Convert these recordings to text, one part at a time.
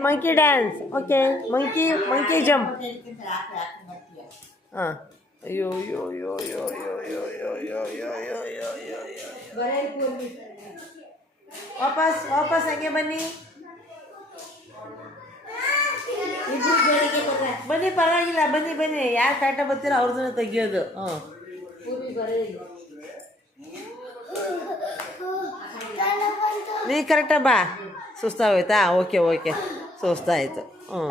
Monkey dance okay monkey monkey jump ಹಾಂ ಅಯ್ಯೋ ಅಯ್ಯೋ ಅಯ್ಯೋ ಅಯ್ಯೋ ಅಯ್ಯೋ ಅಯ್ಯೋ ಅಯ್ಯೋ ಅಯ್ಯೋ ಅಯ್ಯೋ ಅಯ್ಯೋ ಅಯ್ಯೋ ಅಯ್ಯೋ ವಾಪಸ್ ವಾಪಸ್ ಹಂಗೆ ಬನ್ನಿ ಬನ್ನಿ ಪರವಾಗಿಲ್ಲ ಬನ್ನಿ ಬನ್ನಿ ಯಾರು ಕಾಟ ಬರ್ತೀರೋ ಅವ್ರದನ್ನ ತೆಗಿಯೋದು ಹಾಂ ನೀ ಕರೆಕ್ಟ ಬಾ ಸುಸ್ತಾಗೋಯ್ತಾ ಓಕೆ ಓಕೆ ಸುಸ್ತಾಯಿತು ಹ್ಞೂ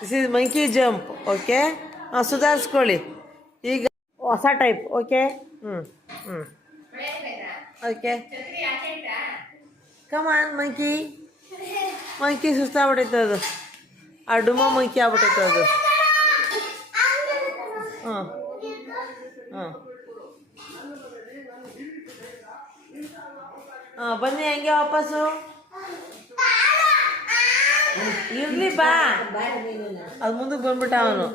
this is monkey jump okay ಹಾಂ, ಸುಧಾರಿಸ್ಕೊಳ್ಳಿ. ಈಗ ಹೊಸ ಟೈಪ್ ಓಕೆ ಹ್ಞೂ ಹ್ಞೂ okay come on monkey monkey ಸುಸ್ತಾಗ್ಬಿಟ್ಟೈತೆ ಅದು. ಆ ಡುಮ ಮಂಕಿ ಆಗ್ಬಿಟ್ಟೈತೆ ಅದು. ಹಾಂ ಹಾಂ ಹಾಂ, ಬನ್ನಿ, ಹೆಂಗೆ ವಾಪಸ್ಸು. ಇರ್ಲಿ ಬಾ. ಅದು ಮುಂದಕ್ಕೆ ಬಂದ್ಬಿಟ್ಟ ಅವನು.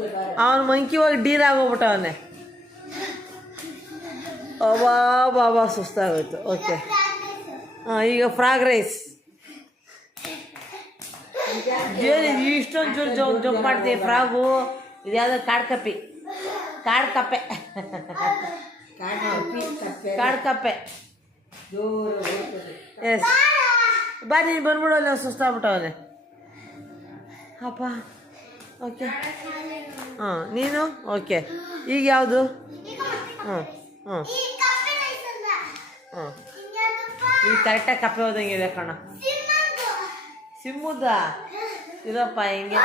ಅವನು ಮಂಕಿ ಹೋಗಿ ಡೀಲ್ ಆಗೋಗ್ಬಿಟ್ಟ ಅವನೇ. ಅಬಾ ಬಾಬಾ ಸುಸ್ತಾಗೋಯ್ತು. ಓಕೆ ಹಾಂ, ಈಗ ಫ್ರಾಗ್ ರೈಸ್ ಏನು ಇಷ್ಟೊಂದು ಚೂರು ಜಂಪ್ ಜಂಪ್ ಮಾಡ್ತೀವಿ ಫ್ರಾಗು ಇದು ಯಾವ್ದು ಕಾಡ್ ಕಪ್ಪಿ. ಕಾಡು ಕಪ್ಪೆ. ಕಾಡು ಕಪ್ಪೆ. ಎಸ್ ಬಾ ನೀನು ಬಂದ್ಬಿಡೋಲ್ಲ ಸುಸ್ತಾಗ್ಬಿಟ್ಟವನೆ ಅಪ್ಪ ಓಕೆ. ಹಾಂ ನೀನು? ಓಕೆ. ಈಗ ಯಾವುದು? ಹ್ಞೂ ಹ್ಞೂ ಹ್ಞೂ ಈಗ ಕರೆಕ್ಟಾಗಿ ಕಪ್ಪೆ ಹೋದಂಗಿದೆ ಕಣ. ಸಿಮ್ಮುದ. ಇರಪ್ಪ. ಹಂಗೆ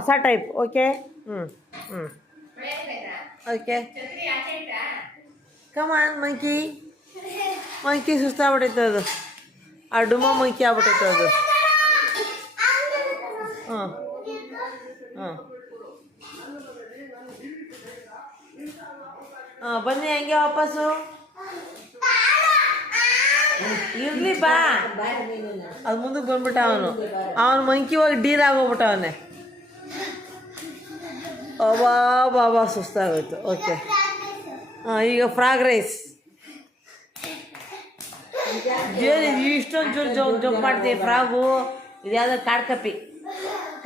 ಹೊಸ ಟೈಪ್ ಓಕೆ ಹ್ಞೂ ಹ್ಞೂ okay come on monkey monkey ಸುಸ್ತಾಗ್ಬಿಟ್ಟೈತೆ ಅದು. ಆ ಡುಮ ಮಂಕಿ ಆಗ್ಬಿಟ್ಟೈತೆ ಅದು. ಹಾಂ ಹಾಂ ಹಾಂ ಬನ್ನಿ ಹೆಂಗೆ ವಾಪಸ್ಸು. ಇರ್ಲಿ ಬಾ. ಅದು ಮುಂದಕ್ಕೆ ಬಂದ್ಬಿಟ್ಟ ಅವನು. ಅವನು ಮಂಕಿ ಹೋಗಿ ಡೀರ್ ಆಗೋಗ್ಬಿಟ್ಟ ಅವನೇ. ಅಬ್ಬಾ ಬಾಬಾ ಸುಸ್ತಾಗೋಯ್ತು. ಓಕೆ ಹಾಂ, ಈಗ ಫ್ರಾಗ್ ರೈಸ್ ಏನು ಇಷ್ಟೊಂದು ಚೂರು ಜೋ ಜಂಪ್ ಮಾಡ್ತೀವಿ ಫ್ರಾಗು ಇದು ಯಾವ್ದು ಕಾಡು ಕಪ್ಪಿ.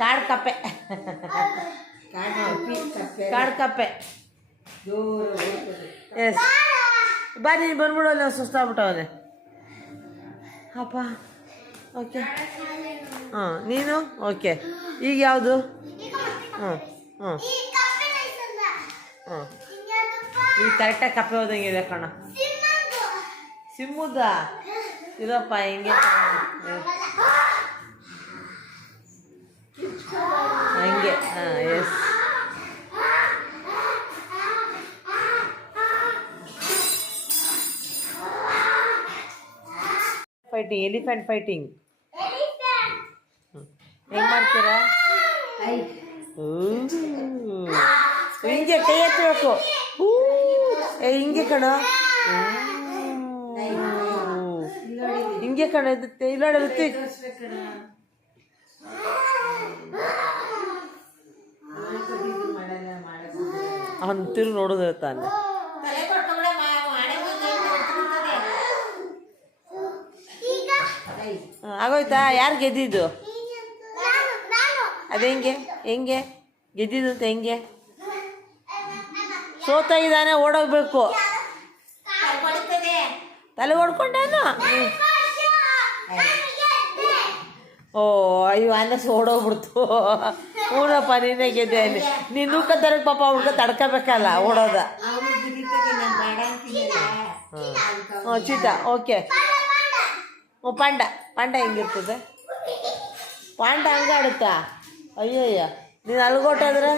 ಕಾಡು ಕಪ್ಪೆ. ಕಾಡು ಕಪ್ಪೆ. ಎಸ್ ಬಾ, ನೀನು ಬಂದ್ಬಿಡೋಲ್ಲ ಸುಸ್ತಾಗ್ಬಿಟ್ಟವನೆ ಅಪ್ಪ. ಓಕೆ ಹಾಂ, ನೀನು? ಓಕೆ ಈಗ ಯಾವುದು? ಹ್ಞೂ ಹ್ಞೂ ಹಾಂ ಈಗ ಕರೆಕ್ಟಾಗಿ ಕಪ್ಪೆ ಹೋದಂಗೆ ಇದೆ ಕಣ. ಸಿಮ್ಮುದ ಇದಪ್ಪ ಹಿಂಗೆ. ಹಂಗೆ. ಹಾಂ ಎಸ್ ಫೈಟಿಂಗ್ ಎಲಿಫೆಂಟ್ ಫೈಟಿಂಗ್ ಹೆಂಗೆ ಮಾಡ್ತೀರಾ. ಹಿಂಗೆ ಕೈ ಎತ್ತಬೇಕು. ಏ, ಹಿಂಗೆ ಕಣ. ಹಿಂಗೆ ಕಣ ಇರುತ್ತೆ ಇಲ್ಲ ಇರುತ್ತೆ ಅವನು ತಿರುಗಿ ನೋಡೋದು ತಾನೆ. ಆಗೋಯ್ತಾ? ಯಾರು ಗೆದ್ದಿದ್ದು? ಅದು ಹೆಂಗೆ? ಹೆಂಗೆ? ಹೆಂಗೆ? ಸೋತಾಗಿದ್ದಾನೆ ಓಡೋಗ್ಬೇಕು. ತಲೆ ಹೊಡ್ಕೊಂಡಾನು ಓ, ಅಯ್ಯೋ ಅನ್ನಸ್ ಓಡೋಗ್ಬಿಡ್ತು. ಊರಪ್ಪ ನೀನೇ ಗೆದ್ದೆ ನೀನು ನೂಕ ತರಕ್ ಪಾಪ ಹುಡ್ಗ ತಡ್ಕೋಬೇಕಲ್ಲ ಓಡೋದ. ಹ್ಞೂ ಚೀತಾ, ಓಕೆ. ಓ, ಪಾಂಡ. ಪಾಂಡ ಹೆಂಗಿರ್ತದೆ? ಪಾಂಡ ಹಂಗಾಡುತ್ತಾ? అయ్యయ్యా నేను అలగొట్టదురా